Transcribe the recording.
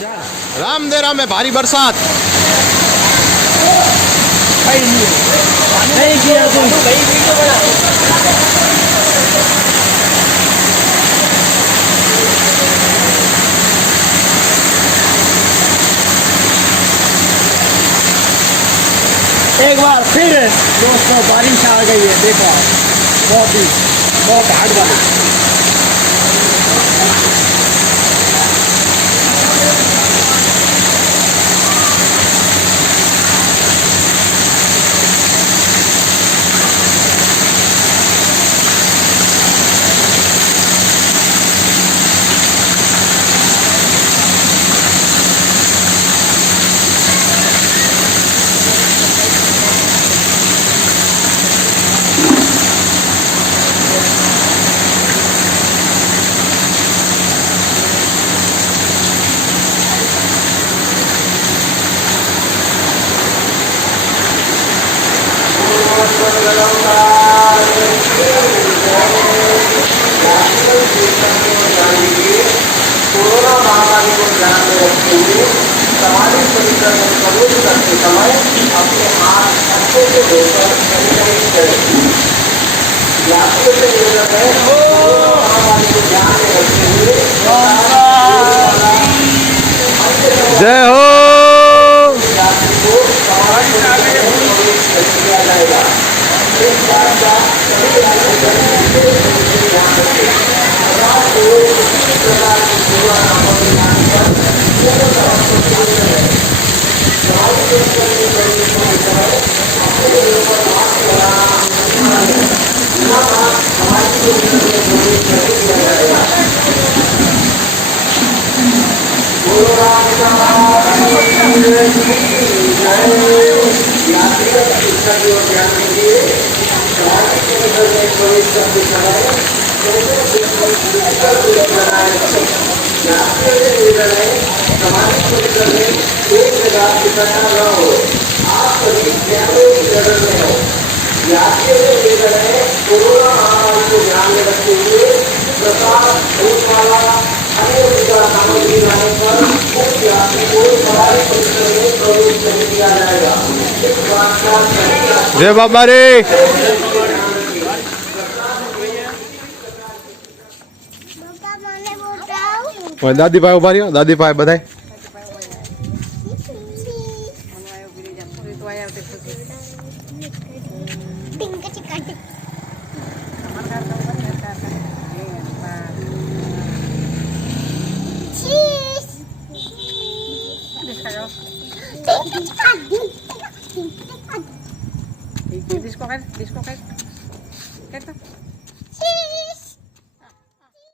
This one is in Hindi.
राम दे राम है भारी बरसात। नहीं किया एक बार फिर दोस्तों बारिश आ गई है, देखो बहुत हार्ड वाली। कोरोना महामारी को ध्यान में रखते हुए समाधि परिसर में प्रवेश करते समय अपने हाथ अच्छे से धोकर सैनिटाइज करें। यात्रियों से निवेदन है कोरोना महामारी को ध्यान में रखते हुए जय हो यात्री को समाधि परिसर में प्रवेश किया जाएगा। इस बात का सभी यात्री ध्यान रखें। प्रकार की सेवा कोरोना महामारी को ध्यान में रखते हुए प्रसाद धूपमाला अन्य पूजा सामग्री लाने पर मुख्य यात्री को समाधि परिसर में प्रवेश करने दिया जाएगा। इस बात का जय बाबा रे। दादी भाई उभा रही, दादी भाई बधाई। Disco kan?